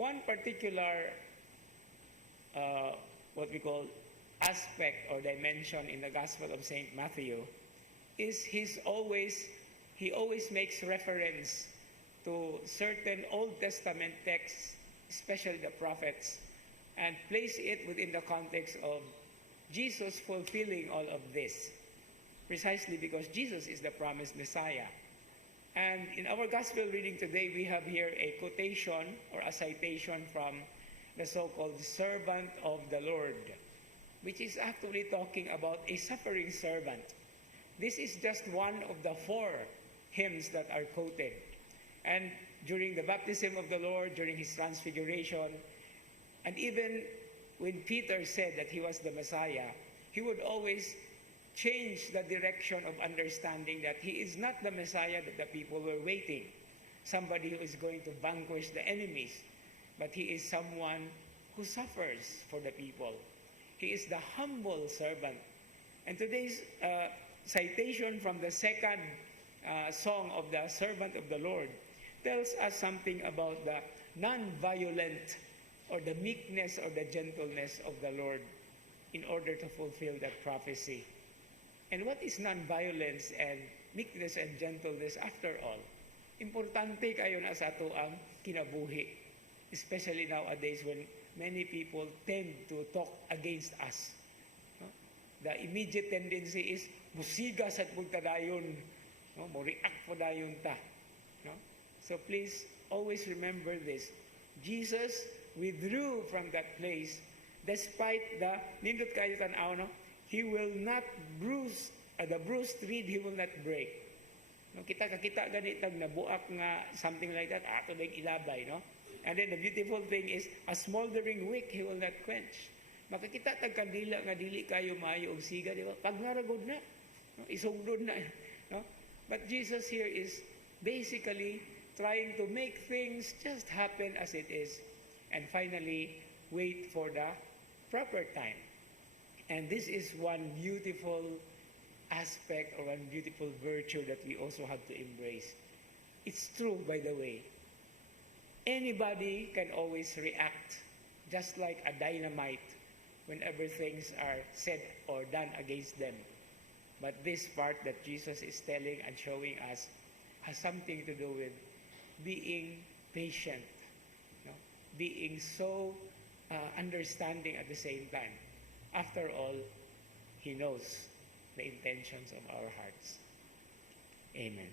one particular, what we call aspect or dimension in the Gospel of St. Matthew is he always makes reference to certain Old Testament texts, especially the prophets, and place it within the context of Jesus fulfilling all of this, precisely because Jesus is the promised Messiah. And in our Gospel reading today, we have here a quotation or a citation from the so-called servant of the Lord, which is actually talking about a suffering servant. This is just one of the 4 hymns that are quoted. And during the baptism of the Lord, during his transfiguration, and even when Peter said that he was the Messiah, he would always change the direction of understanding that he is not the Messiah that the people were waiting, somebody who is going to vanquish the enemies, but he is someone who suffers for the people. He is the humble servant. And today's citation from the second song of the servant of the Lord tells us something about the non-violent or the meekness or the gentleness of the Lord in order to fulfill that prophecy. And what is non-violence and meekness and gentleness after all? Importante kayo na sa ato ang kinabuhi, especially nowadays when many people tend to talk against us. No? The immediate tendency is musiga sa pagtadayon, no? Mo-react po dayon ta. No? So please always remember this. Jesus withdrew from that place despite the nindot kayo tanaw, no? He will not bruise, the bruised reed he will not break. No, kita ganitag nabuak nga something like that, ato ding ilabay, no? And then the beautiful thing is, a smoldering wick he will not quench. Makakita tag kandila nga dili kayo maayo og siga, di ba? Pag naragod na, no? Isugdod na, no? But Jesus here is basically trying to make things just happen as it is, and finally wait for the proper time. And this is one beautiful aspect or one beautiful virtue that we also have to embrace. It's true, by the way. Anybody can always react, just like a dynamite, whenever things are said or done against them. But this part that Jesus is telling and showing us has something to do with being patient, no? Being so understanding at the same time. After all, He knows the intentions of our hearts. Amen.